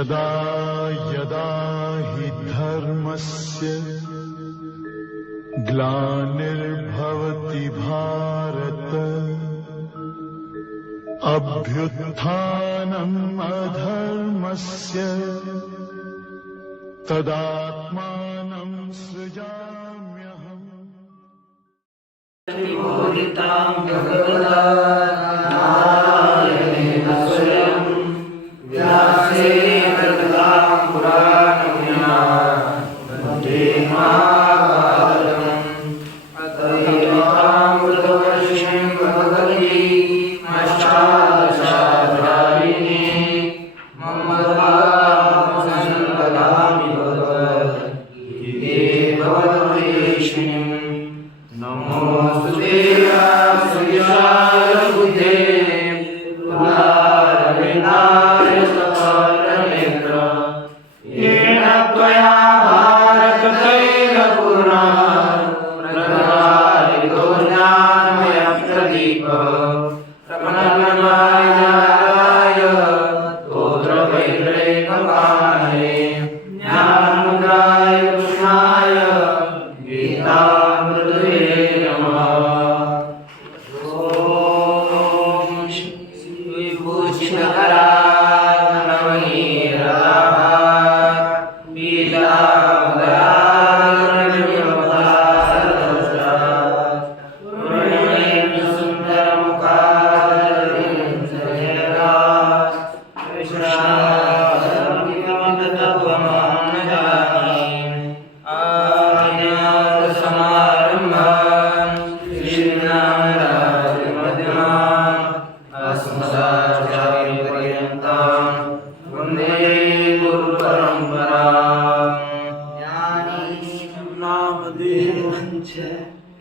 यदा यदा हि धर्मस्य ग्लानिर्भवति भारत अभ्युत्थानम् अधर्मस्य तदात्मानं सृजाम्यहम्। बोधितां भगवता नारायणेन स्वयं व्यासेन तदां पुराणमुनिना वन्दे महाभारतम्। अतएवामृतवर्षिणीं भगवतीं नष्टादशाध्यायिनी मम संददामि भगवद्गीते भगवद्वेषिणीम्। नमोस्तुते बुद्धे पुरारिणाय सफलनेत्र येन त्वया भारततैलपूर्णः प्रज्वालितो ज्ञानमयप्रदीपः प्रपन्नमार्गाय स्तोत्रवैरेकपाणये ज्ञानमुद्राय कृष्णाय गीतामृते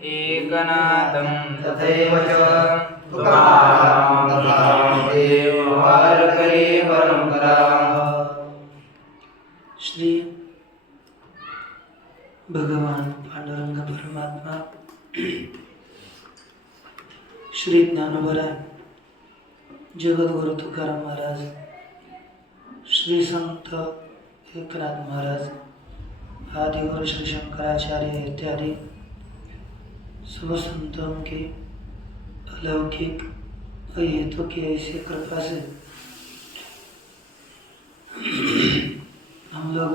एकनाथं तथैव च तुकारां वारकरी परंपरा। श्री भगवान पांडुरंग परमात्मा श्री ज्ञानोबा जगद्गुरु तुकाराम महाराज, श्री संत एकनाथ महाराज, आदि गुरु श्री शंकराचार्य इत्यादि सब संतों के अलौकिक हेतु की ऐसी कृपा से हम लोग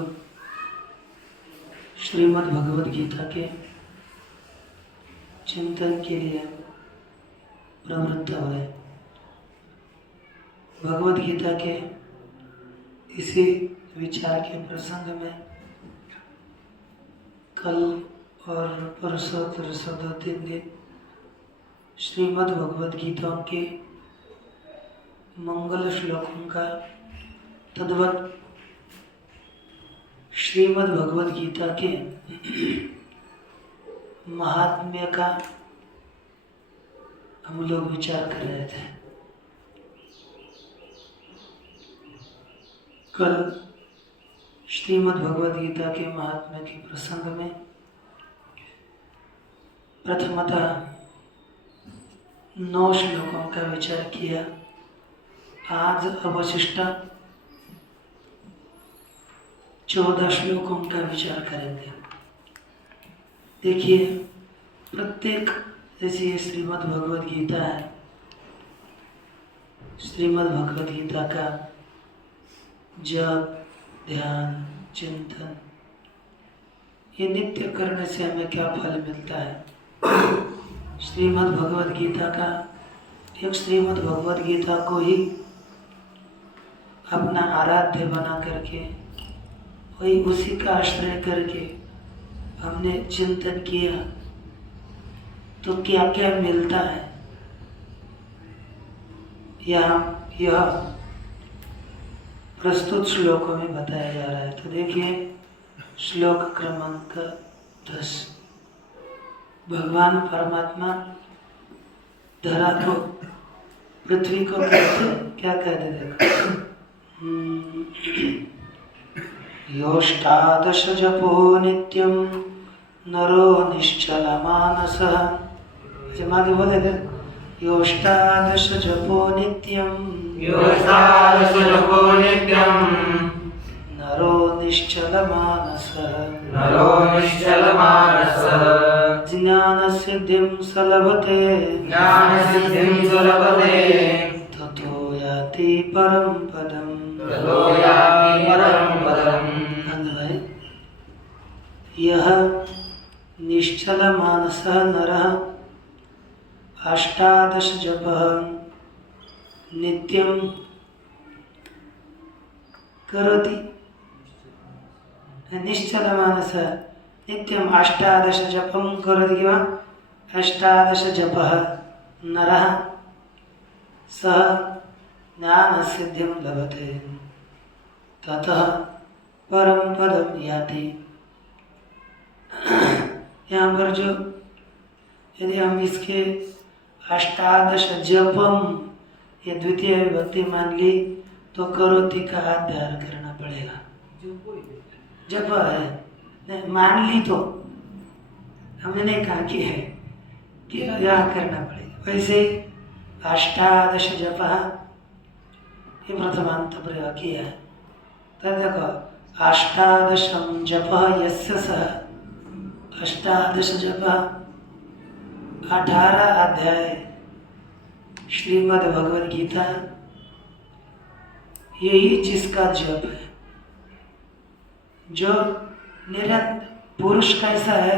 श्रीमद् भगवद गीता के चिंतन के लिए प्रवृत्त हुए। भगवद गीता के इसी विचार के प्रसंग में कल और परसों तरसों 2-3 दिन श्रीमद् भगवद गीता के मंगल श्लोकों का तद्वत श्रीमद् भगवद गीता के महात्म्य का हम लोग विचार कर रहे थे। कल श्रीमद् भगवद गीता के महात्म्य के प्रसंग में प्रथमतः 9 श्लोकों का विचार किया। आज अवशिष्ट 14 श्लोकों का विचार करेंगे। देखिए, प्रत्येक जैसे ये श्रीमद् भगवद गीता है, श्रीमद् भगवद गीता का जप, ध्यान, चिंतन ये नित्य करने से हमें क्या फल मिलता है। श्रीमद् भगवद गीता का एक श्रीमद् भगवद गीता को ही अपना आराध्य बना करके वही उसी का आश्रय करके हमने चिंतन किया तो क्या क्या मिलता है यह प्रस्तुत श्लोकों में बताया जा रहा है। तो देखिए, श्लोक क्रमांक 10। भगवान परमात्मा धरा को, पृथ्वी को कहते क्या कहते देखो, योष्टादश जपो नित्यं नरो निश्चल मानसः। मागे बोले थे, योष्टादश जपो नित्यं, योष्टादश जपो नित्यं नरो निश्चलमानसः नरो निश्चलमानसः ज्ञानसिद्धिं सलभते ज्ञानसिद्धिं सुलभते ततो याति परम पदम्। ततो याति परं पदम्। अन्वय यह निश्चलमानसः नरः अष्टादश जपः नित्यं करोति। निश्चलमानसः नित्यं अष्टादश जपं करोति किंवा अष्टादश जपः नरः सः ज्ञानसिद्धिं लभते ततः परम पदम याति। यहाँ पर जो यदि हम इसके अष्टादश जपम ये द्वितीय विभक्ति मान ली तो करोति का अध्ययन करना पड़ेगा। जप है नहीं, मान ली तो हमने कहा कि है कि यह करना पड़ेगा। वैसे अष्टादश जप ये प्रथमांत प्रयोग किया है। तो देखो अष्टादशम जप यस्य सः अष्टादश जप 18 अध्याय श्रीमद् भगवद गीता यही जिसका जप है। जो निरंतर पुरुष कैसा है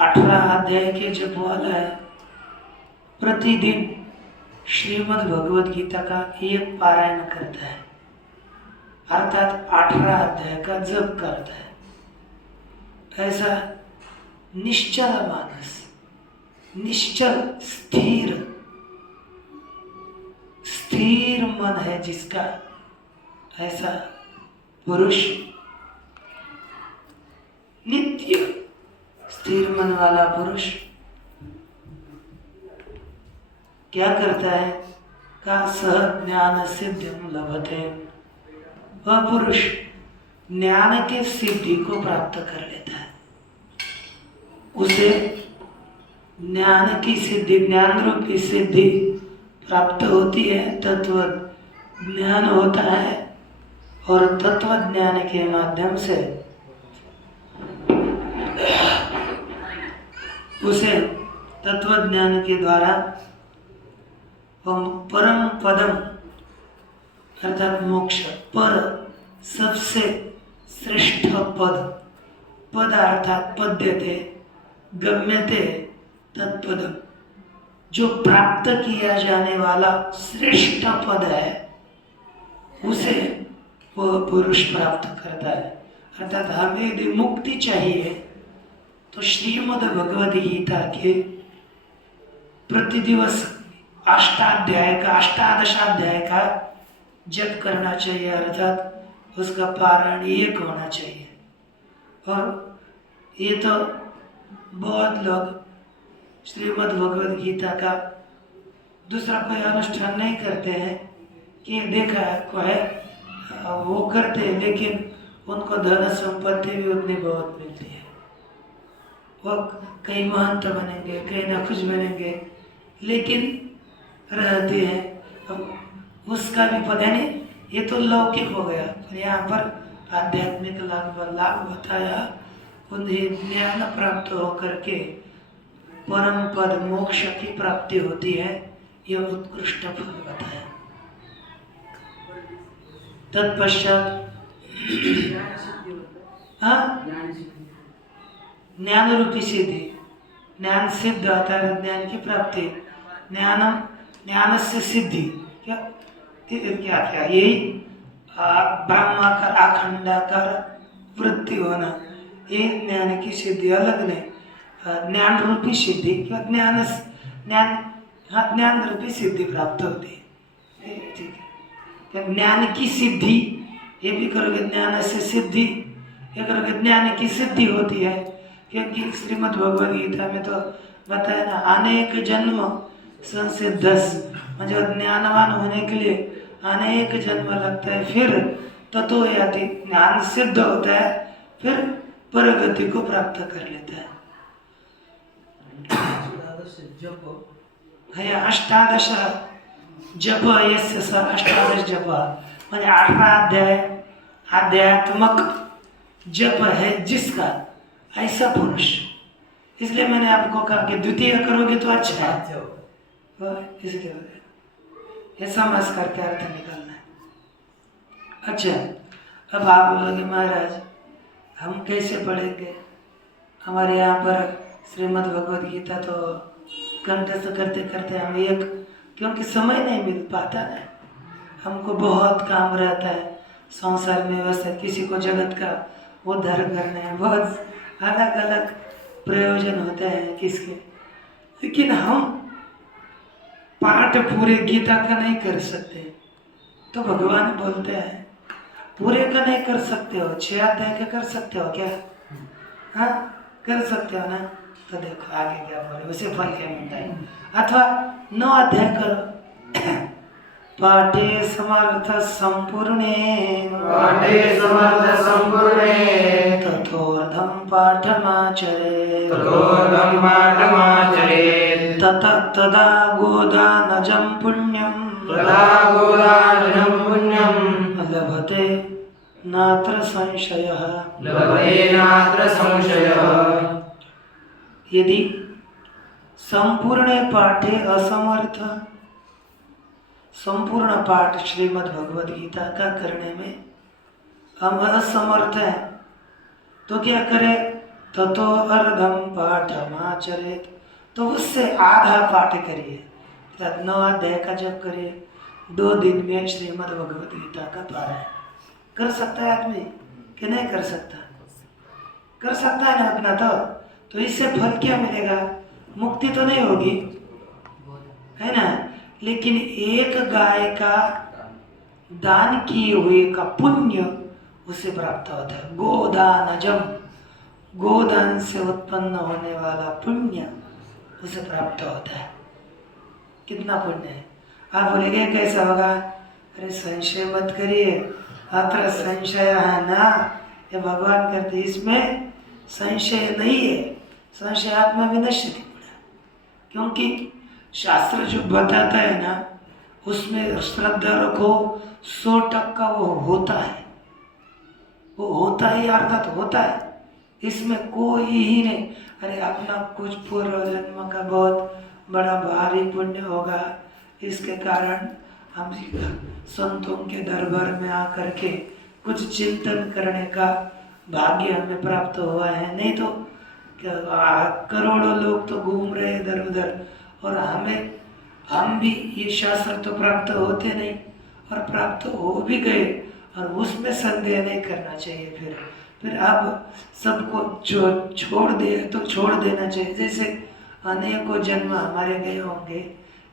18 अध्याय के जप वाला है, प्रतिदिन श्रीमद् भगवद गीता का एक पारायण करता है अर्थात 18 अध्याय का जप करता है। ऐसा निश्चल मानस निश्चल स्थिर स्थिर मन है जिसका, ऐसा पुरुष नित्य स्थिर मन वाला पुरुष क्या करता है का सह ज्ञान सिद्धिं लभते। वह पुरुष ज्ञान के सिद्धि को प्राप्त कर लेता है। उसे ज्ञान की सिद्धि ज्ञान रूपी सिद्धि प्राप्त होती है, तत्व ज्ञान होता है और तत्व ज्ञान के माध्यम से उसे तत्व ज्ञान के द्वारा परम पदम अर्थात मोक्ष पर सबसे श्रेष्ठ पद पद अर्थात पद्यते गम्यते तत्पदम जो प्राप्त किया जाने वाला श्रेष्ठ पद है उसे वह पुरुष प्राप्त करता है। अर्थात हमें यदि मुक्ति चाहिए तो श्रीमद् भगवद गीता के प्रतिदिवस अष्टादशाध्याय का जप करना चाहिए अर्थात उसका पारायण एक होना चाहिए। और ये तो बहुत लोग श्रीमद् भगवद गीता का दूसरा कोई अनुष्ठान नहीं करते हैं कि देखा है को है वो करते हैं, लेकिन उनको धन संपत्ति भी उतनी बहुत मिलती है। वो कई महंत बनेंगे कई नखुश बनेंगे लेकिन रहते हैं। अब उसका भी पता नहीं, ये तो लौकिक हो गया। पर यहाँ पर आध्यात्मिक लाभ बताया उन्हें ज्ञान प्राप्त होकर के परम पद मोक्ष की प्राप्ति होती है, यह उत्कृष्ट फल बताया। तत्पश्चात ज्ञान रूपी सिद्धि ज्ञान सिद्ध अर्थात ज्ञान की प्राप्ति ज्ञान से सिद्धि क्या क्या क्या यही ब्रह्माकार अखंडाकार वृत्ति होना, ये ज्ञान की सिद्धि अलग नहीं। ज्ञान रूपी सिद्धि क्या ज्ञान रूपी सिद्धि प्राप्त होती है। ठीक है, ज्ञान की सिद्धि ये भी करोगे ज्ञान से सिद्धि ये करोगे ज्ञान की सिद्धि होती है। क्योंकि श्रीमद् भगवद गीता में तो बताया ना अनेक जन्म संसिद्धस मतलब ज्ञानवान होने के लिए अनेक जन्म लगता है, फिर ततो याति ज्ञान सिद्ध होता है, फिर परगति को प्राप्त कर लेता है। अष्टादश जप यस्य स अष्टादश जप म्हणजे 18 अध्याय आध्यात्मक जप है जिसका, ऐसा पुरुष। इसलिए मैंने आपको कहा कि द्वितीय करोगे तो अच्छा है, इसलिए ये समझ करके अर्थ निकालना है। अच्छा, अब आप बोलोगे महाराज हम कैसे पढ़ेंगे, हमारे यहाँ पर श्रीमद् भगवद गीता तो कंठस्थ करते करते हम एक, क्योंकि समय नहीं मिल पाता ना, हमको बहुत काम रहता है संसार में व्यवस्थित, किसी को जगत का उद्धार करना है, बहुत अलग अलग प्रयोजन होते हैं किसके। लेकिन हम पाठ पूरे गीता का नहीं कर सकते, तो भगवान बोलते हैं पूरे का नहीं कर सकते हो, 6 अध्याय का कर सकते हो क्या? हाँ कर सकते हो ना, तो देखो आगे क्या बोले, उसे फल क्या मिलता है। अथवा 9 अध्याय करो। पाठे समर्थ संपूर्णे, पाठे समर्थ संपूर्णे, तथोर्धं पाठमाचरेत्, ततोर्धं पाठमाचरेत्, तदा गोदानजं पुण्यं, तदा गोदानजं पुण्यं, लभते नात्र संशयः, लभते नात्र संशयः। यदि संपूर्ण पाठे असमर्थ, संपूर्ण पाठ श्रीमद् भगवद गीता का करने में हम असमर्थ हैं, तो क्या करे? ततो अर्धम पाठमाचरेत्, तो उससे आधा पाठ करिए, 9 अध्याय का जप करिए, 2 दिन में श्रीमद् भगवद गीता का पारायण कर सकता है आदमी कि नहीं कर सकता? कर सकता है ना अपना, तो इससे फल क्या मिलेगा? मुक्ति तो नहीं होगी, है ना, लेकिन एक गाय का दान किए हुए का पुण्य उसे प्राप्त होता है। गोदानजम, गोदान से उत्पन्न होने वाला पुण्य उसे प्राप्त होता है। कितना पुण्य है? आप बोलेंगे कैसा होगा? अरे संशय मत करिए, अत्र संशय है ना, ये भगवान करते, इसमें संशय नहीं है, संशय आत्मा विनश्यति, क्योंकि शास्त्र जो बताता है ना उसमें श्रद्धा रखो, 100% वो होता है, वो होता ही अर्थात होता है, इसमें कोई ही नहीं। अरे अपना कुछ पूर्व जन्म का बहुत बड़ा भारी पुण्य होगा, इसके कारण हम संतों के दरबार में आकर के कुछ चिंतन करने का भाग्य हमें प्राप्त हुआ है, नहीं तो करोड़ों लोग तो घूम रहे इधर उधर, और हम भी ये शास्त्र तो प्राप्त होते नहीं, और प्राप्त हो भी गए, और उसमें संदेह नहीं करना चाहिए। फिर अब सबको छोड़ दे तो छोड़ देना चाहिए। जैसे अनेकों जन्म हमारे गए होंगे,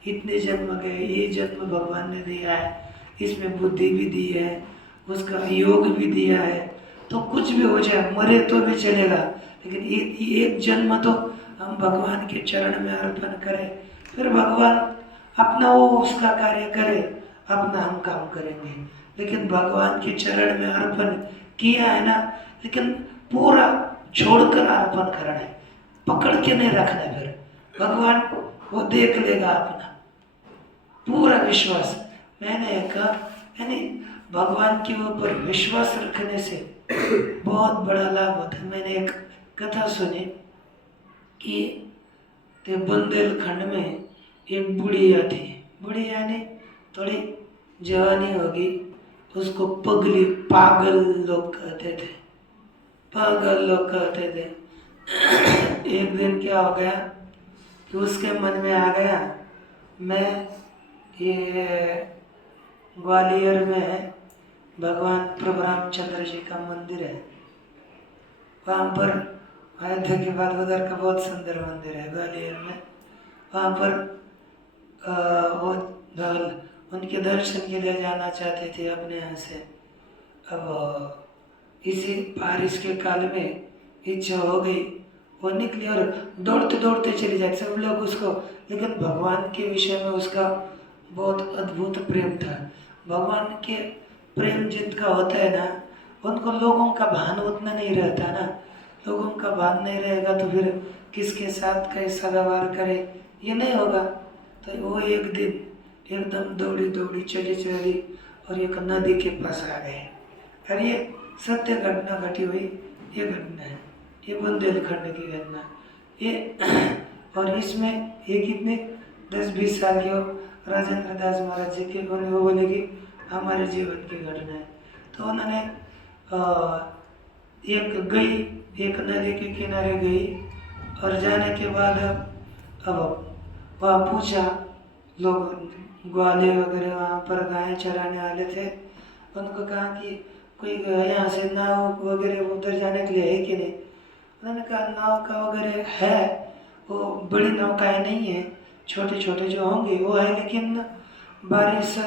इतने जन्म गए, ये जन्म भगवान ने दिया है, इसमें बुद्धि भी दी है, उसका योग भी दिया है, तो कुछ भी हो जाए, मरे तो भी चलेगा, लेकिन एक जन्म तो हम भगवान के चरण में अर्पण करें, फिर भगवान अपना वो उसका कार्य करे, अपना हम काम करेंगे। लेकिन भगवान के चरण में अर्पण किया है ना, लेकिन पूरा छोड़कर अर्पण करना है, पकड़ के नहीं रखना है, फिर भगवान वो देख लेगा अपना पूरा विश्वास। मैंने कहा यानी भगवान के ऊपर विश्वास रखने से बहुत बड़ा लाभ होता है। मैंने एक कथा सुनी कि बुंदेलखंड में एक बुढ़िया थी, बुढ़िया ने थोड़ी जवानी होगी, उसको पगली पागल लोग कहते थे, पागल लोग कहते थे। एक दिन क्या हो गया कि उसके मन में आ गया, मैं ये ग्वालियर में भगवान प्रभु रामचंद्र जी का मंदिर है, वहाँ पर अयोध्या के बाद उधर का बहुत सुंदर मंदिर है ग्वालियर में, वहाँ पर उनके दर्शन के लिए जाना चाहते थे अपने यहाँ से। अब इसी बारिश के काल में इच्छा हो गई, वो निकली और दौड़ते दौड़ते चली जाती सब लोग उसको, लेकिन भगवान के विषय में उसका बहुत अद्भुत प्रेम था। भगवान के प्रेम जिनका होता है ना, उनको लोगों का भान उतना नहीं रहता ना, लोगों का भान नहीं रहेगा तो फिर किसके साथ कैसा व्यवहार करे ये नहीं होगा। तो वो एक दिन एकदम दौड़ी दौड़ी चली और एक नदी के पास आ गए। और ये सत्य घटना घटी हुई ये घटना है, ये बुंदेलखंड की घटना ये। और इसमें ये कितने 10-20 साल के हो राजेंद्र दास महाराज जी के, वो बोले कि हमारे जीवन की घटना है। तो उन्होंने एक नदी के किनारे गई और जाने के बाद अब वहाँ पूछा, लोग ग्वाले वगैरह वहाँ पर गायें चराने वाले थे, उनको कहा कि कोई यहाँ से नाव वगैरह उधर जाने के लिए है कि नहीं। उन्होंने कहा नाव का वगैरह है, वो बड़ी नौकाएं नहीं है, छोटे छोटे जो होंगे वो है, लेकिन बारिश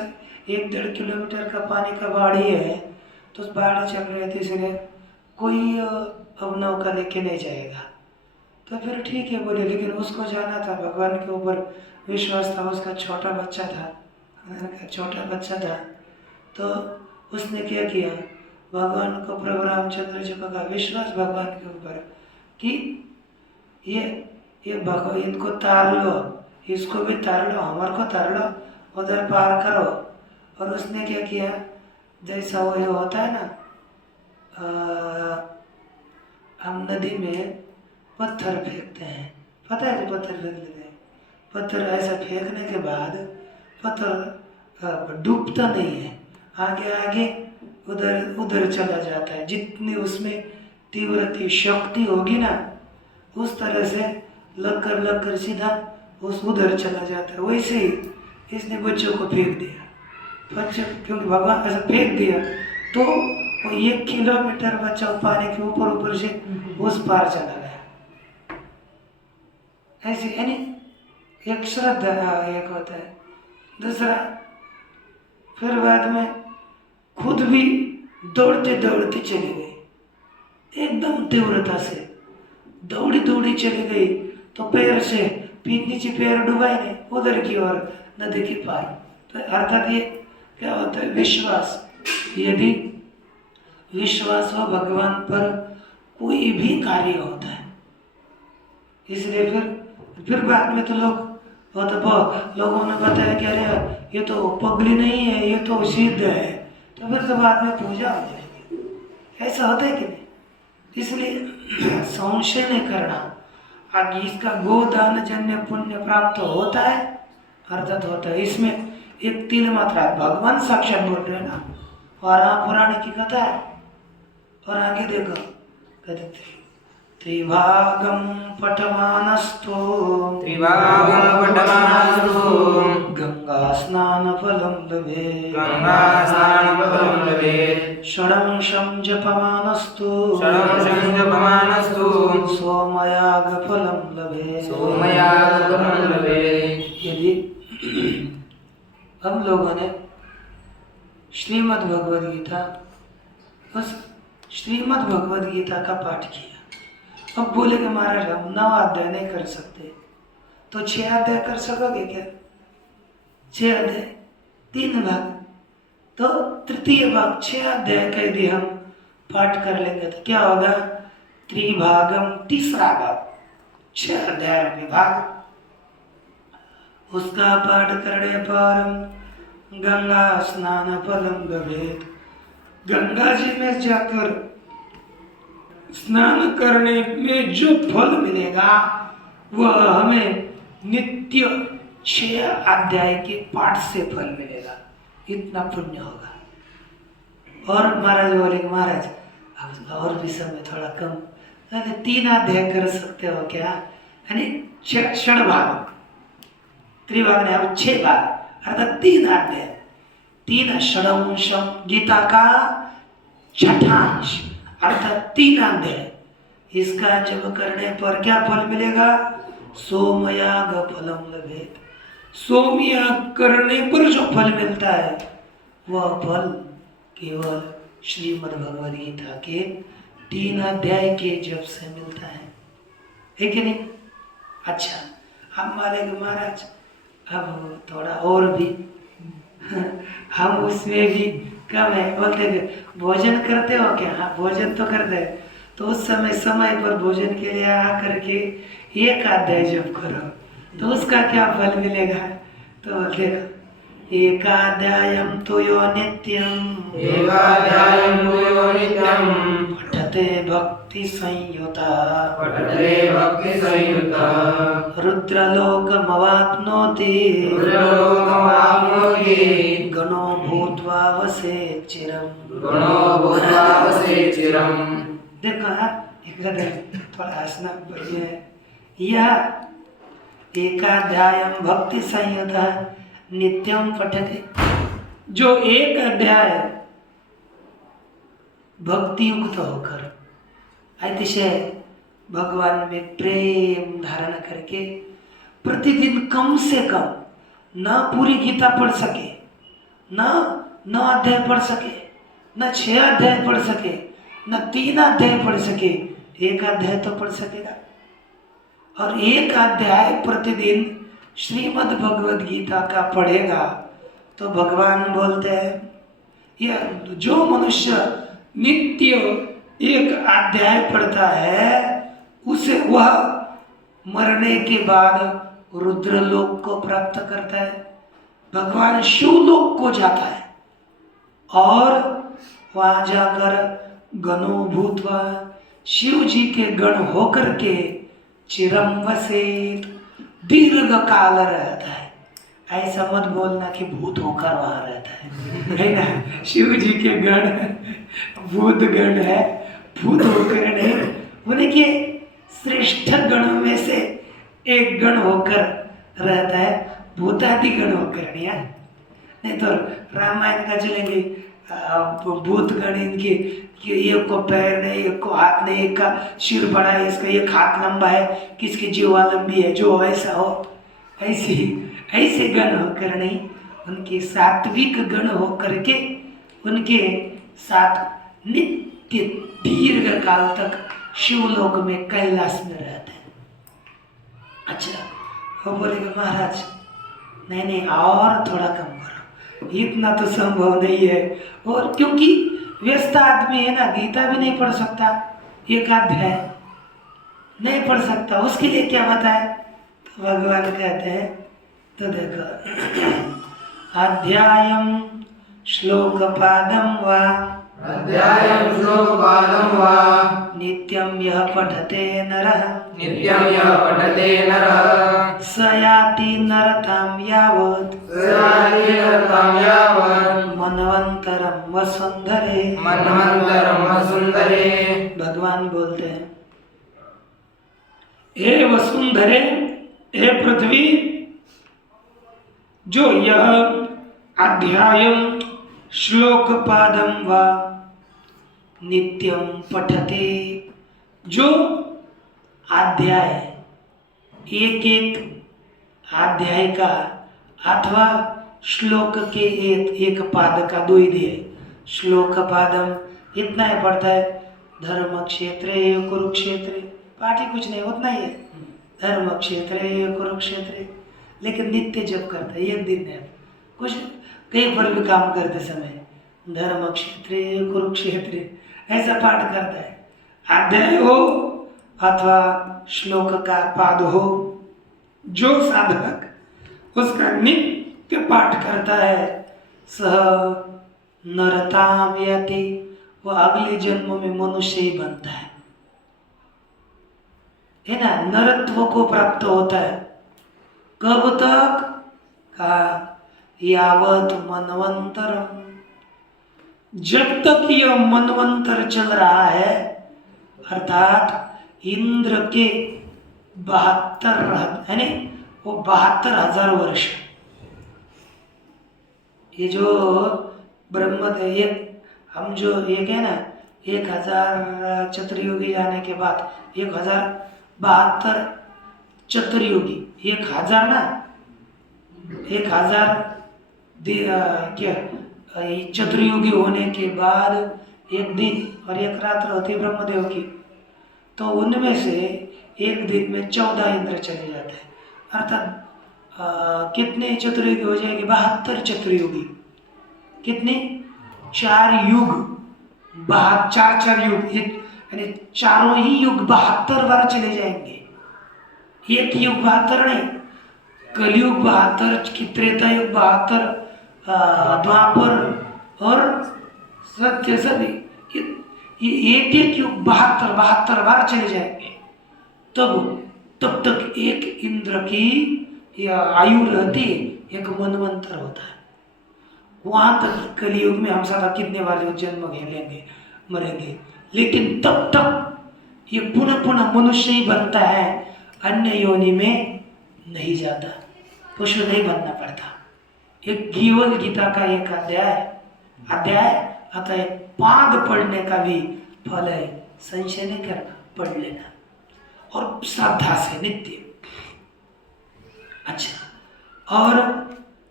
1-1.5 किलोमीटर का पानी का बाढ़ ही है, तो उस बाढ़ चल रहे थे इसलिए कोई अब नौका लेके नहीं जाएगा। तो फिर ठीक है बोले, लेकिन उसको जाना था, भगवान के ऊपर विश्वास था, उसका छोटा बच्चा था। तो उसने क्या किया, भगवान को, प्रभु रामचंद्र जी का विश्वास भगवान के ऊपर कि ये भगवान इनको तार लो, इसको भी तार लो, हमारे को तार लो, उधर पार करो। और उसने क्या किया, जैसा वो ये होता है ना, हम नदी में पत्थर फेंकते हैं, पता है कि पत्थर फेंक लेते हैं, पत्थर ऐसा फेंकने के बाद पत्थर डूबता नहीं है, आगे आगे उधर चला जाता है, जितनी उसमें तीव्रता शक्ति होगी ना उस तरह से लग कर सीधा उस उधर चला जाता है। वैसे ही इसने बच्चों को फेंक दिया, बच्चे क्योंकि भगवान ऐसा फेंक दिया तो वो 1 किलोमीटर बच्चा पानी के ऊपर से उस पार चला गया। ऐसे यानी एक श्रद्धा एक होता है। दूसरा, फिर बाद में खुद भी दौड़ते दौड़ते चली गई, एकदम तीव्रता से दौड़ी चली गई, तो पैर से नीचे पैर डुबाए नहीं, उधर की ओर नदी के पार। तो अर्थात ये क्या होता है, विश्वास। यदि विश्वास हो भगवान पर, कोई भी कार्य होता है। इसलिए फिर बाद में तो लोगों ने बताया कि अरे ये तो पगली नहीं है, ये तो सिद्ध है, तो फिर तो बाद में पूजा हो जाएगी। ऐसा होता है कि नहीं? इसलिए संशय नहीं करना। आगे इसका गोदान जन्य पुण्य प्राप्त होता है, अर्थात होता है। इसमें एक तिल मात्रा है, भगवान साक्षात बोल रहे हैं ना। और पुराने की कथा है, और आगे देखो, कहते त्रिभागं पठमानस्तु गंगा स्नान फलं लभेत् षडंशं जपमानस्तु सोमयाग फलं लभेत्। यदि हम लोगों ने श्रीमद् भगवद गीता, उस श्रीमद् भगवद गीता का पाठ किया, अब बोले कि महाराज हम 9 अध्याय नहीं कर सकते, तो 6 अध्याय कर सकोगे क्या? 6 अध्याय 3 भाग, तो तृतीय भाग 6 अध्याय का यदि हम पाठ कर लेंगे तो क्या होगा? त्रिभागम, तीसरा भाग, 6 अध्याय विभाग। उसका पाठ करने पर गंगा स्नान फलम लभेत्। गंगा जी में जाकर स्नान करने में जो फल मिलेगा वह हमें नित्य 6 अध्याय के पाठ से फल मिलेगा, इतना पुण्य होगा। और महाराज बोले कि महाराज अब और भी समय थोड़ा कम, तो 3 अध्याय कर सकते हो क्या? यानी 6 भाग, त्रिभाग ने अब 6 भाग, अर्थात 3 अध्याय, 3 षडंशम, गीता का 6ठा अंश, अर्थात 3 अध्याय। इसका जब करने पर क्या फल मिलेगा? सोमयाग फलम लभेत्। सोमयाग करने पर जो फल मिलता है वह फल केवल श्रीमद् भगवद गीता के 3 अध्याय के जप से मिलता है कि नहीं? अच्छा, हम बोले कि महाराज अब थोड़ा और भी हम उसमें भी कम है। बोलते थे भोजन करते हो क्या? हाँ भोजन तो करते हैं, तो उस समय पर भोजन के लिए आ करके 1 अध्याय जप करो तो उसका क्या फल मिलेगा? तो देखो एकाध्यायं तु यो नित्यम् एकाध्यायं तु यो नित्यं पठते भक्तिसंयुतः पठते भक्तिसंयुतः रुद्रलोकमवाप्नोति रुद्रलोकमवाप्नोति गणो भूत्वा वसेत् चिरम् गुणो भूत्वा वसेत् चिरम्। देखो थोड़ा हंसना बढ़िया है। यह एकाध्यायं भक्ति संयुतः नित्यम पठते, जो एक अध्याय भक्ति युक्त होकर अतिशय भगवान में प्रेम धारण करके प्रतिदिन कम से कम न पूरी गीता पढ़ सके, न 9 अध्याय पढ़ सके, न 6 अध्याय पढ़ सके, न 3 अध्याय पढ़ सके, एक अध्याय तो पढ़ सकेगा। और एक अध्याय प्रतिदिन श्रीमद् भगवद गीता का पढ़ेगा तो भगवान बोलते हैं यह जो मनुष्य नित्य एक अध्याय पढ़ता है उसे वह मरने के बाद रुद्रलोक को प्राप्त करता है, भगवान शिवलोक को जाता है और वहाँ जाकर गणो भूत्वा शिव जी के गण होकर के चिरम वसेत दीर्घ काल रहता है। ऐसा मत बोलना कि भूत होकर वहाँ रहता है ना। शिव जी के गण भूत गण है, भूत होकर नहीं, उनके श्रेष्ठ गणों में से एक गण होकर रहता है, भूतादि गण होकर नहीं तो रामायण का चलेंगे भूत गण इनके कि एक को पैर नहीं, एक को हाथ नहीं, एक का सिर बड़ा है, इसका एक हाथ लंबा है, किसकी जीवा लंबी है, जो ऐसा हो ऐसे गण होकर नहीं, उनके सात्विक गण होकर के उनके साथ नित्य दीर्घ काल तक शिवलोक में कैलाश में रहते हैं। अच्छा वो बोलेगा महाराज नहीं और थोड़ा कम करो, इतना तो संभव नहीं है। और क्योंकि व्यस्त आदमी है ना, गीता भी नहीं पढ़ सकता, एक अध्याय नहीं पढ़ सकता, उसके लिए क्या बताए तो भगवान कहते हैं तो देखो अध्यायं श्लोकपादं वा अध्यायं श्लोकपादं वा नित्यं यः पठते नरः नित्यं यः पठते नरः स याति नरकां यावत् मनवंतरम वसुंधरे मनवंतरम वसुंधरे। भगवान बोलते हैं हे वसुंधरे, हे पृथ्वी, जो यह अध्यायं श्लोकपादं वा नित्यं पठते, जो अध्याय एक अध्याय का अथवा श्लोक के एक पाद का 2 ही है, श्लोक पादम इतना ही पड़ता है, धर्म क्षेत्रे कुरुक्षेत्रे, पाठ ही कुछ नहीं उतना ही है, धर्म क्षेत्रे कुरुक्षेत्रे, लेकिन नित्य जप करता है, एक दिन है कुछ कहीं पर भी काम करते समय धर्म क्षेत्रे कुरुक्षेत्रे ऐसा पाठ करता है। अध्याय हो अथवा श्लोक का पाद हो, जो साधक उसका नित्य पाठ करता है सह नरताम यति, वह अगले जन्म में मनुष्य ही बनता है ना, नरत्व को प्राप्त होता है। कब तक कहा यावत मनवंतरम, जब तक यह मनवंतर चल रहा है, अर्थात इंद्र के 72 है वो 72,000 वर्ष, ये जो ब्रह्मदेव हम जो एक है ना 1000 चतुर्युगी जाने के बाद 1072 चतुर्युगी, 1000 ना 1000 क्या चतुर्युगी होने के बाद एक दिन और एक रात्र होती है ब्रह्मदेव की, तो उनमें से एक दिन में 14 इंद्र चले जाते हैं, अर्थात कितने चतुर्युगी हो जाएगी 72 चतुर्युगी, कितने 4 युग 4 युग, यानी चारों ही युग 72 बार चले जाएंगे, एक युग 72 नहीं, कलयुग 72, त्रेता युग 72, द्वापर और सत्य सदी, ये एक एक युग 72 बार चले जाएंगे, तब तक एक इंद्र की या आयु रहती, एक मनवंतर होता है। वहां तक कलियुग में हम सदा कितने वाले जन्म लेंगे, मरेंगे, लेकिन तब तक ये पुनः पुनः मनुष्य ही बनता है, अन्य योनि में नहीं जाता, पशु नहीं बनना पड़ता। एक केवल गीता का एक अध्याय अतः पाद पढ़ने का भी फल है, संशय नहीं करना, पढ़ लेना और श्रद्धा से नित्य। अच्छा, और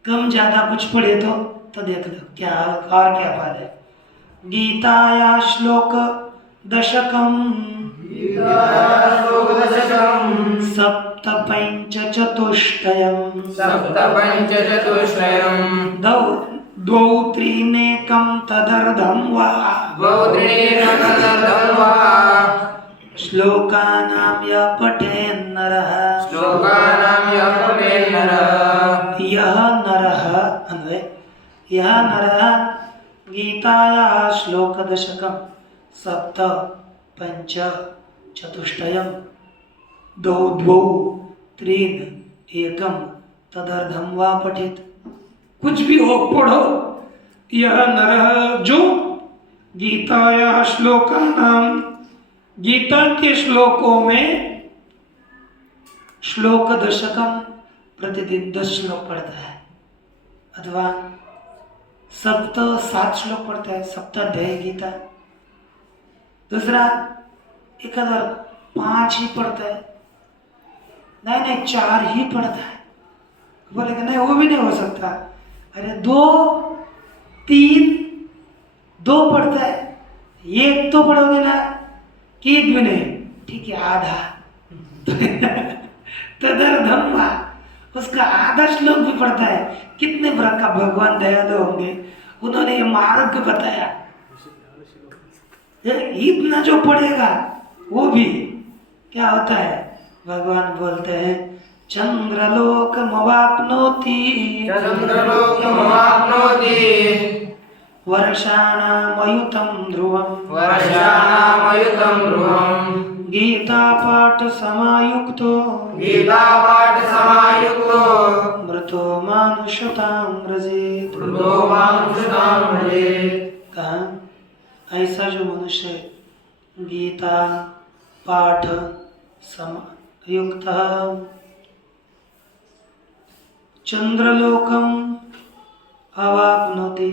कम ज्यादा कुछ पढ़े तो देख लो क्या और क्या फल है। गीताया श्लोक दशकम सप्तपञ्च चतुष्टयम् द्वौ त्रीनेकं तदर्धं वा श्लोकानां यः पठेन्नरः यः नरः गीतायाः श्लोकदशकं सप्त पंच चतुष्टयम् द्वौ त्रीन एकम तदर्धम वा पठित। कुछ भी हो पढ़ो, यह नरः जो गीताया श्लोका नाम, गीता के श्लोकों में श्लोक दशकम प्रतिदिन 10 श्लोक पढ़ता है, अथवा 7 श्लोक पढ़ता है, सप्ताध्याय गीता। दूसरा 1005 ही पढ़ता है, नहीं 4 ही पढ़ता है। बोलेगा नहीं वो भी नहीं हो सकता, अरे 2 3 2 पढ़ता है, 1 तो पढ़ोगे ना कि 1 भी नहीं, ठीक है आधा तदर्धम वा, उसका आधा श्लोक भी पढ़ता है। कितने बड़ा का भगवान दयालु होंगे, उन्होंने ये मार्ग बताया। इतना जो पढ़ेगा वो भी क्या होता है, भगवान बोलते हैं चंद्रलोक मवाप्नोति वर्षाणामयुतं ध्रुवम् गीता पाठ समायुक्तो मृतो मानुषतां व्रजेत्। कहा ऐसा जो मनुष्य गीता पाठ समायुक्त चंद्रलोकम अवाप्नोति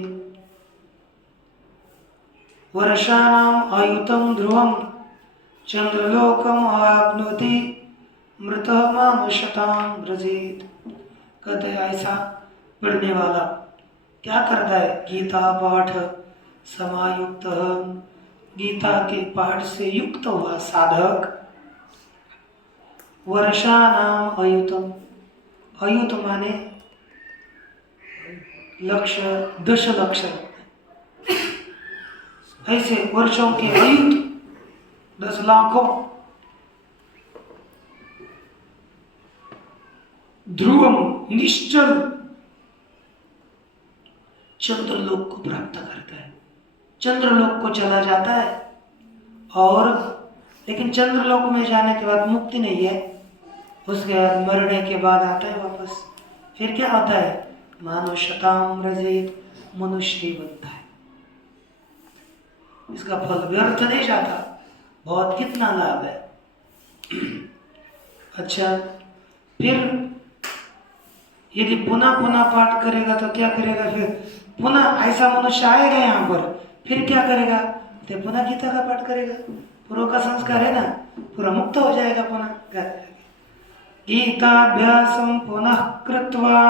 वर्षाणाम आयुतम ध्रुवम चंद्रलोकम अवाप्नोति मृतः मानुषतां व्रजेत्। कहते ऐसा पढ़ने वाला क्या करता है, गीता पाठ समायुक्त, गीता के पाठ से युक्त हुआ साधक, वर्षा नाम अयुतम, अयुत माने लक्ष्य 10 लक्ष्य, ऐसे वर्षों के अयुत 10 लाखों, ध्रुवम निश्चल चंद्रलोक को प्राप्त करता है, चंद्रलोक को चला जाता है। और लेकिन चंद्रलोक में जाने के बाद मुक्ति नहीं है, उसके बाद मरने के बाद आता है वापस। फिर क्या होता है, मानुषतां व्रजेत्, मनुष्य ही बनता है। इसका फल व्यर्थ नहीं जाता, बहुत कितना लाभ है। अच्छा, फिर यदि पुनः पुनः पाठ करेगा तो क्या करेगा, फिर पुनः ऐसा मनुष्य आएगा यहाँ पर, फिर क्या करेगा, तो पुनः गीता का पाठ करेगा, पूर्व का संस्कार है ना, पूरा मुक्त हो जाएगा पुनः। गीताभ्यासं पुनः कृत्वा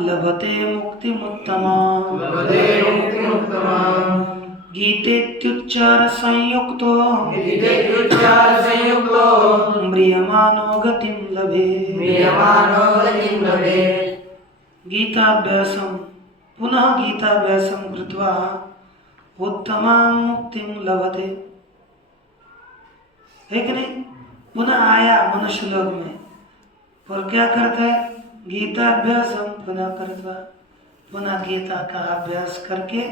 लभते मुक्तिमुत्तमाम् गीतेत्युच्चार संयुक्तो म्रियमाणो गतिं लभे। गीताभ्यासं पुनः गीताभ्यासं कृत्वा उत्तमां मुक्तिं लभते, है कि नहीं। पुनः आया मनुष्य लोक में और क्या करता है, गीताभ्यासम पुनः कृत्वा, पुनः गीता का अभ्यास करके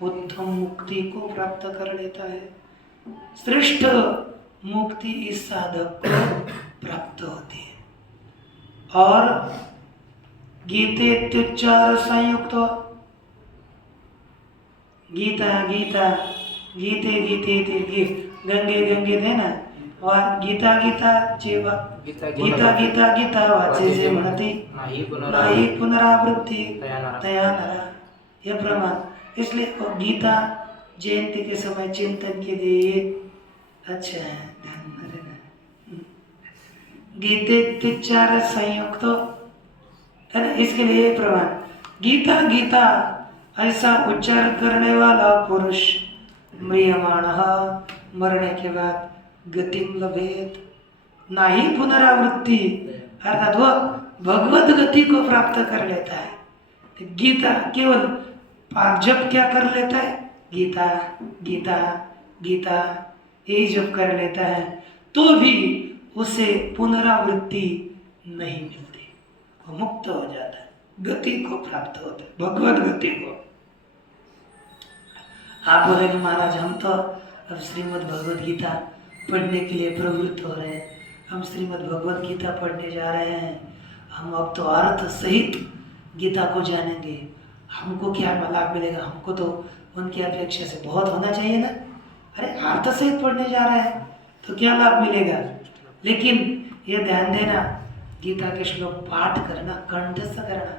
उत्तम मुक्ति को प्राप्त कर लेता है। श्रेष्ठ मुक्ति इस साधक को प्राप्त होती है। और गीतेत्युच्चार संयुक्त, गीता गीता गीते गीते थे, गंगे गंगे थे ना, और गीता गीता जेवा गीता गीता गीता वाचे जे म्हणते नाही पुनरावृत्ति तया नरा, यह प्रमाण। इसलिए गीता जयंती के समय चिंतन के लिए अच्छा है, ध्यान रखना। गीतेत्युच्चार संयुक्त है ना, इसके लिए प्रमाण। गीता गीता ऐसा उच्चारण करने वाला पुरुष म्रियमाण, मरने के बाद गतिम लभेत, नाही पुनरावृत्ति, अर्थात वह भगवत गति को प्राप्त कर लेता है। तो गीता केवल जप क्या कर लेता है, गीता गीता गीता यही जप कर लेता है, तो भी उसे पुनरावृत्ति नहीं मिलती, वो मुक्त हो जाता है, गति को प्राप्त होता है, भगवत गति को। आप बोलेंगे महाराज हम तो अब श्रीमद् भगवद गीता पढ़ने के लिए प्रवृत्त हो रहे हैं, हम श्रीमद् भगवद गीता पढ़ने जा रहे हैं, हम अब तो अर्थ सहित गीता को जानेंगे, हमको क्या लाभ मिलेगा, हमको तो उनकी अपेक्षा से बहुत होना चाहिए ना। अरे अर्थ सहित पढ़ने जा रहे हैं तो क्या लाभ मिलेगा। लेकिन ये ध्यान देना, गीता के श्लोक पाठ करना, कंठस्थ करना।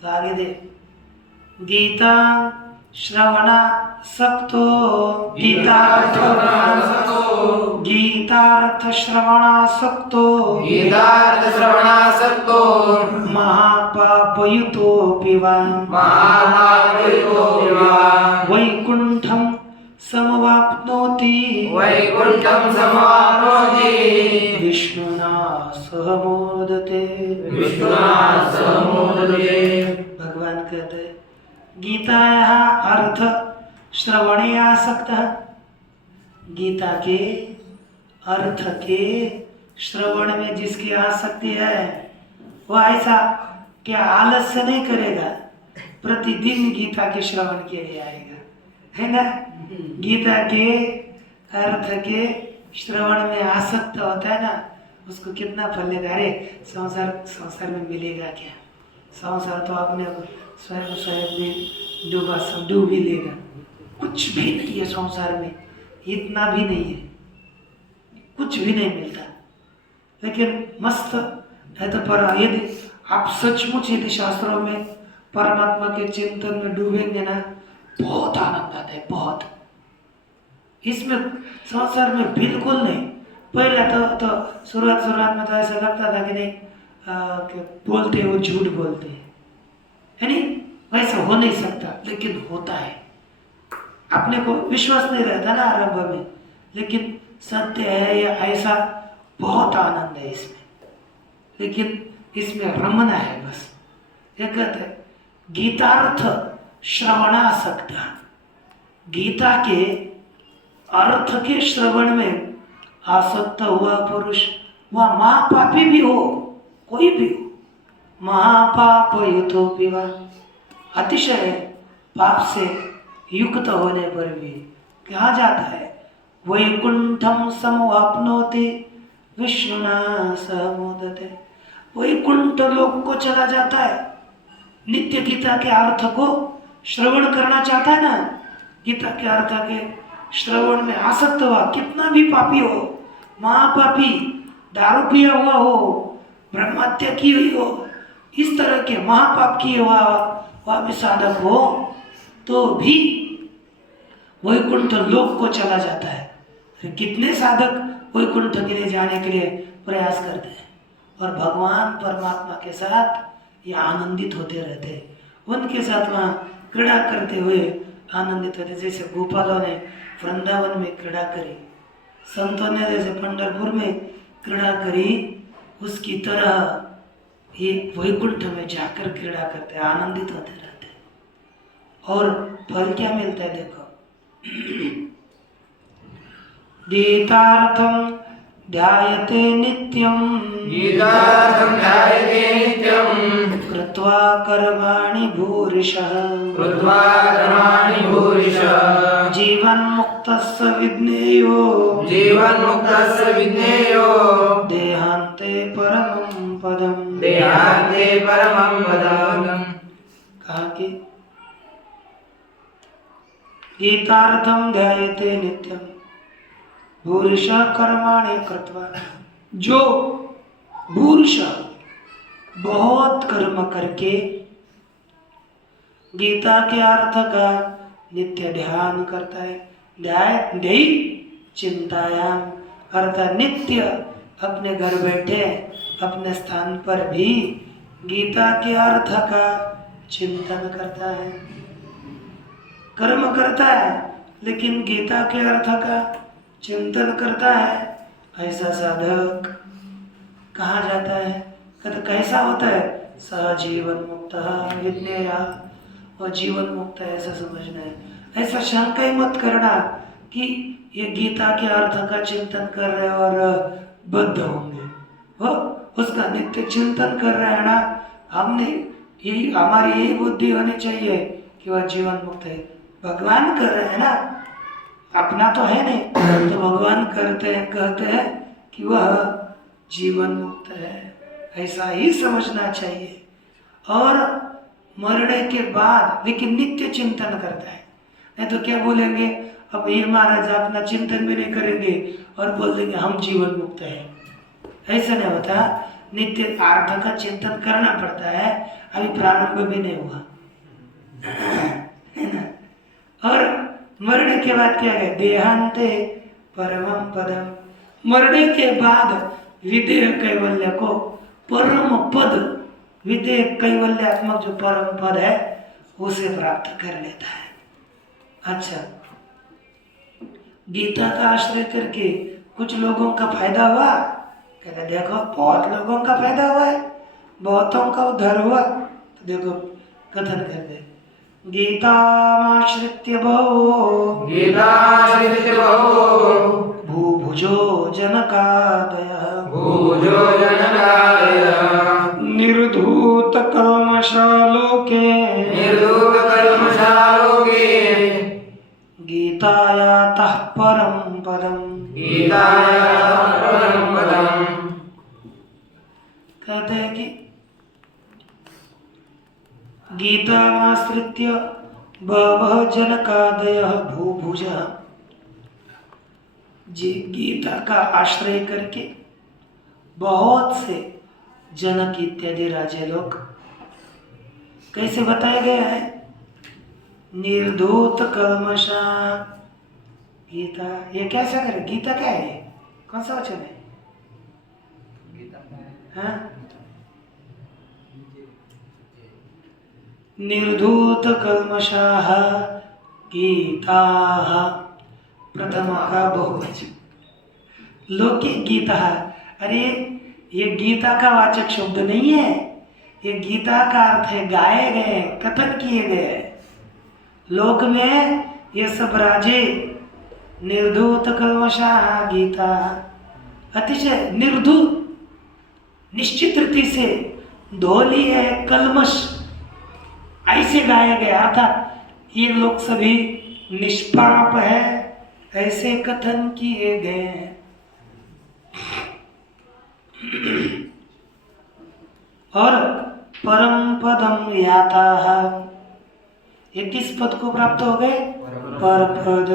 तो आगे दे, गीता श्रवणा सक्तो, गीतार्थ श्रवणासक्तो, महापापयुतोऽपि वा वैकुण्ठं समवाप्नोति विष्णुना सह मोदते। भगवान कहते हैं गीतायाः अर्थ श्रवणे आसक्त, गीता के अर्थ के श्रवण में जिसकी आसक्ति है वह ऐसा क्या आलस्य नहीं करेगा, प्रतिदिन गीता के श्रवण के लिए आएगा, है ना। गीता के अर्थ के श्रवण में आसक्त होता है ना, उसको कितना फल लेगा। अरे संसार में मिलेगा क्या, संसार तो अपने स्वयं में डूब ही लेगा, कुछ भी नहीं है संसार में, इतना भी नहीं है, कुछ भी नहीं मिलता। लेकिन मस्त है तो पर यदि आप सचमुच यदि शास्त्रों में परमात्मा के चिंतन में डूबेंगे ना, बहुत आनंद आता है, बहुत। इसमें संसार में बिल्कुल नहीं। पहले तो शुरुआत में तो ऐसा लगता था कि नहीं कि बोलते वो झूठ बोलते हैं, है नहीं, वैसा हो नहीं सकता, लेकिन होता है। अपने को विश्वास नहीं रहता ना आरंभ में, लेकिन सत्य है या ऐसा, बहुत आनंद है इसमें। लेकिन इसमें रमना है बस। ये कहते हैं गीतार्थ श्रवणासक्त, गीता के अर्थ के श्रवण में आसक्त हुआ पुरुष, वह महापापी भी हो, कोई भी हो, महापाप युतोऽपि वा, अतिशय पाप से युक्त होने पर भी कहा जाता है वैकुंठम समवाप्नोति विष्णुना सह मोदते, वैकुंठ लोक को चला जाता है। नित्य गीता के अर्थ को श्रवण करना चाहता है ना, गीता के अर्थ के श्रवण में आसक्त हुआ, कितना भी पापी हो, महापापी, दारू पिया हुआ हो, ब्रह्महत्या की हुई हो, इस तरह के महापाप किए हुआ वह भी साधक हो, तो भी वैकुंठ लोक को चला जाता है। कितने साधक वैकुंठ के लिए जाने के लिए प्रयास करते हैं और भगवान परमात्मा के साथ ये आनंदित होते रहते हैं, उनके साथ वहाँ क्रीड़ा करते हुए आनंदित होते। जैसे गोपालों ने वृंदावन में क्रीड़ा करी, संतों ने जैसे पंढरपुर में क्रीड़ा करी, उसकी तरह ये वैकुंठ में जाकर क्रीड़ा करते, आनंदित होते रहते। और फल क्या मिलता है देखो, गीतार्थम ध्यायते नित्यं गीतार्थं ध्यायते नित्यं कृत्वा कर्माणि भूरिशः कृत्वा कर्माणि भूरिशः जीवन्मुक्तस्य विज्ञेयो जीवन्मुक्तस्य विज्ञेयो देहान्ते परमं पदम् देहान्ते परमं पदम्। कहा कि गीतार्थं ध्यायते नित्यं भूरिशः कर्माणि कृत्वा, जो भूरिशः बहुत कर्म करके गीता के अर्थ का नित्य ध्यान करता है, ध्याय चिंतायाम अर्थात नित्य अपने घर बैठे अपने स्थान पर भी गीता के अर्थ का चिंतन करता है, कर्म करता है लेकिन गीता के अर्थ का चिंतन करता है, ऐसा साधक कहा जाता है, कहते कैसा होता है, सह जीवन मुक्त विज्ञेय, और जीवन मुक्त है ऐसा समझना है। ऐसा शंका ही मत करना कि ये गीता के अर्थ का चिंतन कर रहे और बद्ध होंगे, वो उसका नित्य चिंतन कर रहे हैं ना, हमने यही हमारी यही बुद्धि होनी चाहिए कि वह जीवन मुक्त है। भगवान कर रहे हैं ना, अपना तो है नहीं, तो भगवान करते हैं कहते हैं कि वह जीवन मुक्त है, ऐसा ही समझना चाहिए। और मरने के बाद लेकिन नित्य चिंतन करता है, नहीं तो क्या बोलेंगे, अब ये महाराज अपना चिंतन भी नहीं करेंगे और बोल देंगे हम जीवन मुक्त है, ऐसा नहीं होता। नित्य अर्थ का चिंतन करना पड़ता है, अभी प्रारंभ भी नहीं हुआ है ना। और मरने के बाद क्या है, देहांते परमं पदम, मरने के बाद विदेह कैवल्य को परम पद, विदेह कैवल्यात्मक जो परम पद है उसे प्राप्त कर लेता है। अच्छा, गीता का आश्रय करके कुछ लोगों का फायदा हुआ, कहते देखो बहुत लोगों का फायदा हुआ है, बहुतों का उद्धार हुआ, तो देखो कथन कर दे, गीतामाश्रित्य बहु गीताश्रित्य बहु भूभुजो जनकादयः भूभुजो जनकादयः निर्धूत कल्मषालोके निर्धूतकल्मषालोके गीतायातः परं पदम् गीतायाः परं पदम्। कहते हैं कि गीतामाश्रित्य बहवः जनकादयः भूभुजः, जी गीता का आश्रय करके बहुत से जनक इत्यादि राजे लोग, कैसे बताया गया है, निर्धूत कल्मषा, गीता ये कैसा करे, गीता क्या है, कौन सा वचन है, हाँ? निर्धूत कल्मषाः गीताः, प्रथम का बहुवचन, लोके गीता, अरे ये गीता का वाचक शब्द नहीं है, ये गीता का अर्थ है गाए गए, कथन किए गए। लोक में ये सब राजे निर्धूत कल्मषाः गीता, अतिशय निर्धूत निश्चित रीति से धोली है कल्मश, ऐसे गाया गया था, ये लोग सभी निष्पाप है, ऐसे कथन किए गए हैं। और परम पदम याता है, ये किस पद को प्राप्त हो गए, पर पद,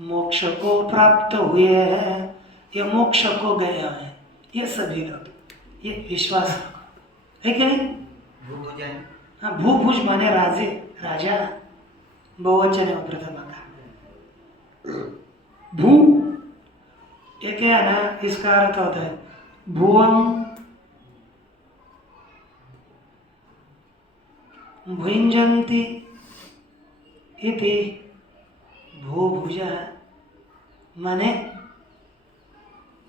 मोक्ष को प्राप्त हुए हैं, ये मोक्ष को गया है, ये सभी लोग, ये विश्वास है कि नहीं। हाँ, भूभुज माने राजे, राजा, बहुवचन है प्रथम का। भू एक है ना, इसका अर्थ होता है भुवं, भुञ्जन्ति इति भूभुजः, माने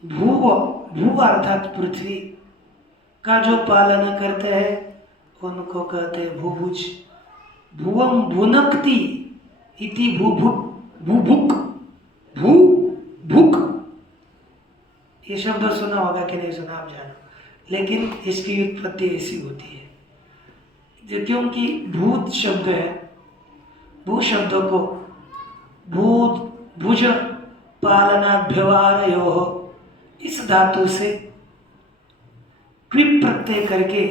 भू, भू अर्थात पृथ्वी का जो पालन करते हैं उनको कहते हैं भूभुज। भुवं भुनक्ति इति भूभुक, भूभुक, भूभुक, ये शब्द सुना होगा कि नहीं सुना आप जानो, लेकिन इसकी उत्पत्ति ऐसी होती है क्योंकि भूत शब्द है। भू शब्दों को भूत भुज पालनाभ्यवारयो इस धातु से क्विप प्रत्यय करके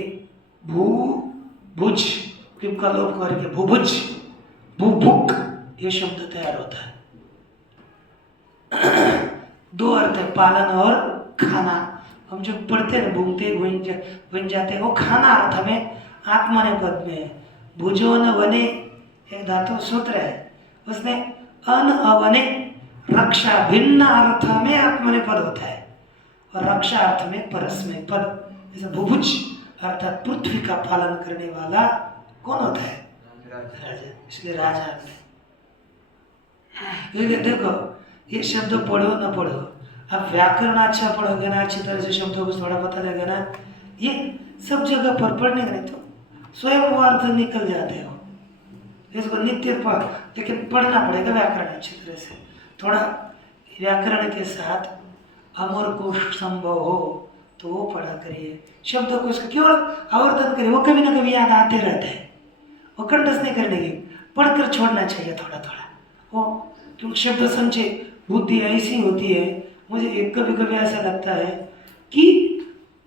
भू भुज क्विप का लोप करके भूभुज भूभुक ये शब्द तैयार होता है। दो अर्थ है, पालन और खाना। हम जो पढ़ते हैं भूंगते बन जाते हैं, वो खाना अर्थ में आत्मनेपद में है। भुजो न वने एक धातु सूत्र है, उसने अन अवने रक्षा भिन्न अर्थ में आत्मनेपद होता है और रक्षा अर्थ में परस्मय पद। जैसे भुभुज अर्थात पृथ्वी का पालन करने वाला कौन होता है? राजा, इसलिए राजा में। देखो ये शब्द पढ़ो ना पढ़ो, आप व्याकरण अच्छा पढ़ोगे ना, अच्छी तरह से शब्दों को थोड़ा पता लगेगा ना, ये सब जगह पर पढ़ने का नहीं तो स्वयं वो अर्थ निकल जाते हो। इसको नित्य पढ़, लेकिन पढ़ना पड़ेगा व्याकरण अच्छी तरह से। थोड़ा व्याकरण के साथ अमर को संभव हो तो वो पढ़ा करिए, शब्दों को इसका केवल आवर्तन करिए, वो कभी ना कभी याद आते रहते हैं। वो कंठस्थ नहीं करने की, पढ़कर छोड़ना चाहिए थोड़ा थोड़ा वो, क्योंकि शब्द संचय बुद्धि ऐसी होती है। मुझे कभी कभी ऐसा लगता है कि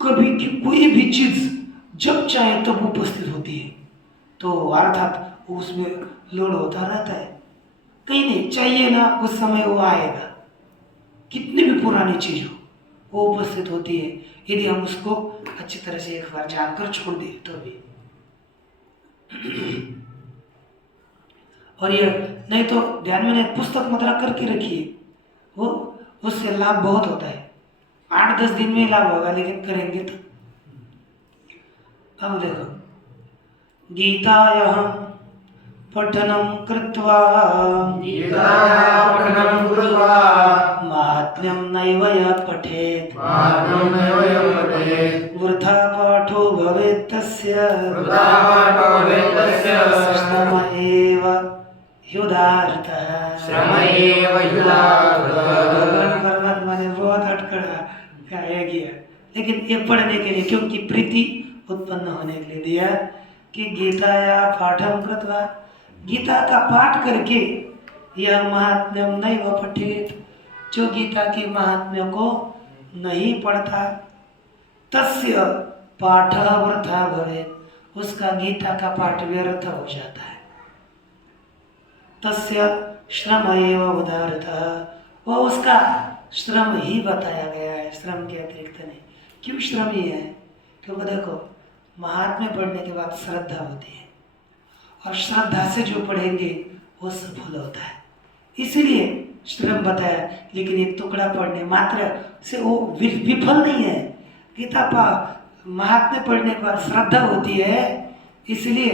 कभी की कोई भी चीज़ जब चाहे तब उपस्थित होती है, तो अर्थात उसमें लोड होता रहता है। कहीं नहीं चाहिए ना, उस समय वो आएगा, कितनी भी पुरानी चीज़ हो वो उपस्थित होती है, यदि हम उसको अच्छी तरह से एक बार जानकर छोड़ दें तो भी। और ये नहीं तो ध्यान में नहीं, पुस्तक मत रख करके रखिए, वो उससे लाभ बहुत होता है। 8-10 दिन में लाभ होगा, लेकिन करेंगे तो। अब देखो, गीतायाः पठनं कृत्वा महात्म्यं नैव यः पठेत् वृथा पाठो भवेत् तस्य श्रम एव ह्युदार्तः। भगवान परमात्मा ने बहुत अटकड़ा गया, लेकिन ये पढ़ने के लिए, क्योंकि प्रीति उत्पन्न होने के लिए दिया कि गीताया पाठम कृत्वा, गीता का पाठ करके यह महात्म्यम नैव पठेत्, जो गीता की महात्म्य को नहीं पढ़ता, तस्य पाठः वृथा भवेत्, उसका गीता का पाठ व्यर्थ हो जाता है। तस्य श्रम एव उदारतः, वो उसका श्रम ही बताया गया है, श्रम के अतिरिक्त नहीं। क्यों श्रम ही है? क्योंकि देखो महात्म्य पढ़ने के बाद श्रद्धा होती है, और श्रद्धा से जो पढ़ेंगे वो सफल होता है, इसलिए श्रम बताया। लेकिन ये टुकड़ा पढ़ने मात्र से वो विफल नहीं है। गीता महात्म्य पढ़ने के बाद श्रद्धा होती है, इसलिए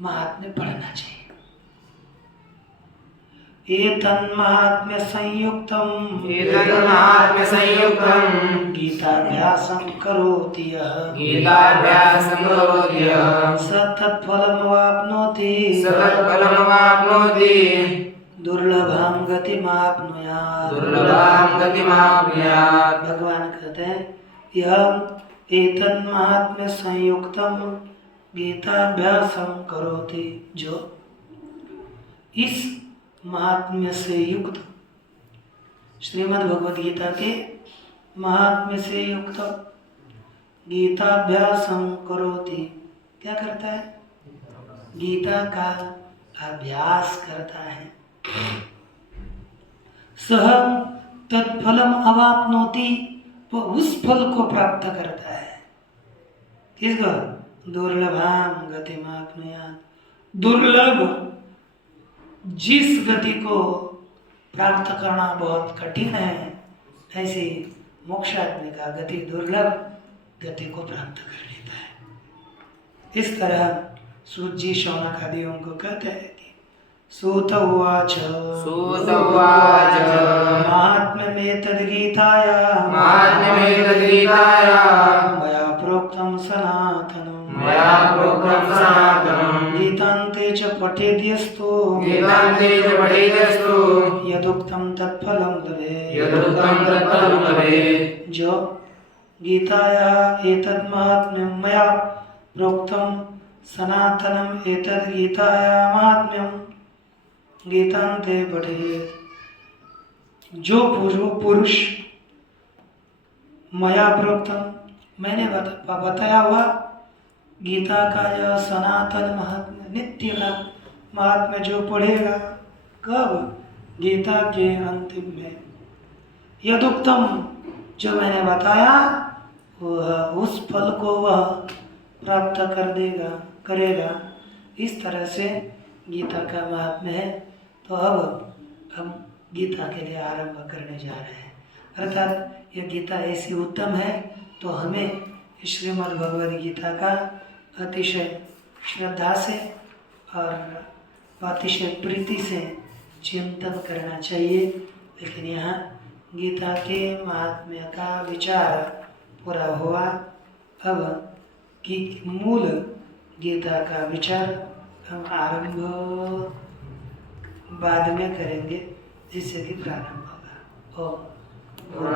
महात्म्य पढ़ना चाहिए। एतन्माहात्म्य संयुक्तम गीताभ्यासं करोति यः स तत्फलमवाप्नोति दुर्लभं गतिमाप्नुयात्। भगवान कहते हैं यह एतन्माहात्म्य संयुक्तम गीताभ्यासं करोति, जो इस महात्म्य से युक्त, श्रीमद् भगवद गीता के महात्म्य से युक्त गीताभ्यासं करोति, क्या करता है? गीता का अभ्यास करता है। सह तत्फलम अवाप्नोति, वो उस फल को प्राप्त करता है। किसको? दुर्लभाम गतिमाप्नुयात्, दुर्लभ जिस गति को प्राप्त करना बहुत कठिन है, ऐसी मोक्षाग्नि का गति दुर्लभ गति को प्राप्त कर लेता है। इस तरह सूत जी शौनक आदियों को कहते हैं कि सूत उवाच महात्म्यमेतद्गीताया मया प्रोक्तं सनातनं गीतान्ते च पठेद्यस्तु यदुक्तं तत्फलं लभेत्। यदुक्तं तत्फलं भवेत्। जो गीतायाः एतद् महात्म्यं मया प्रोक्तं सनातनम् एतद् गीतायाः महात्म्यं गीतान्ते पठेत्। जो पुरुष मया प्रोक्तम मैंने बताया हुआ गीता का यह सनातन महात्म्य नित्य का महात्म्य जो पढ़ेगा कब गीता के अंतिम में यदुक्तम जो मैंने बताया वह उस फल को वह प्राप्त करेगा। इस तरह से गीता का महात्म्य है। तो अब हम गीता के लिए आरंभ करने जा रहे हैं। अर्थात यह गीता ऐसी उत्तम है तो हमें श्रीमद् भगवद गीता का अतिशय श्रद्धा से और अतिशय प्रीति से चिंतन करना चाहिए। लेकिन यहाँ गीता के महात्म्य का विचार पूरा हुआ। अब मूल गीता का विचार हम आरंभ बाद में करेंगे जिससे कि प्रारंभ होगा। ओम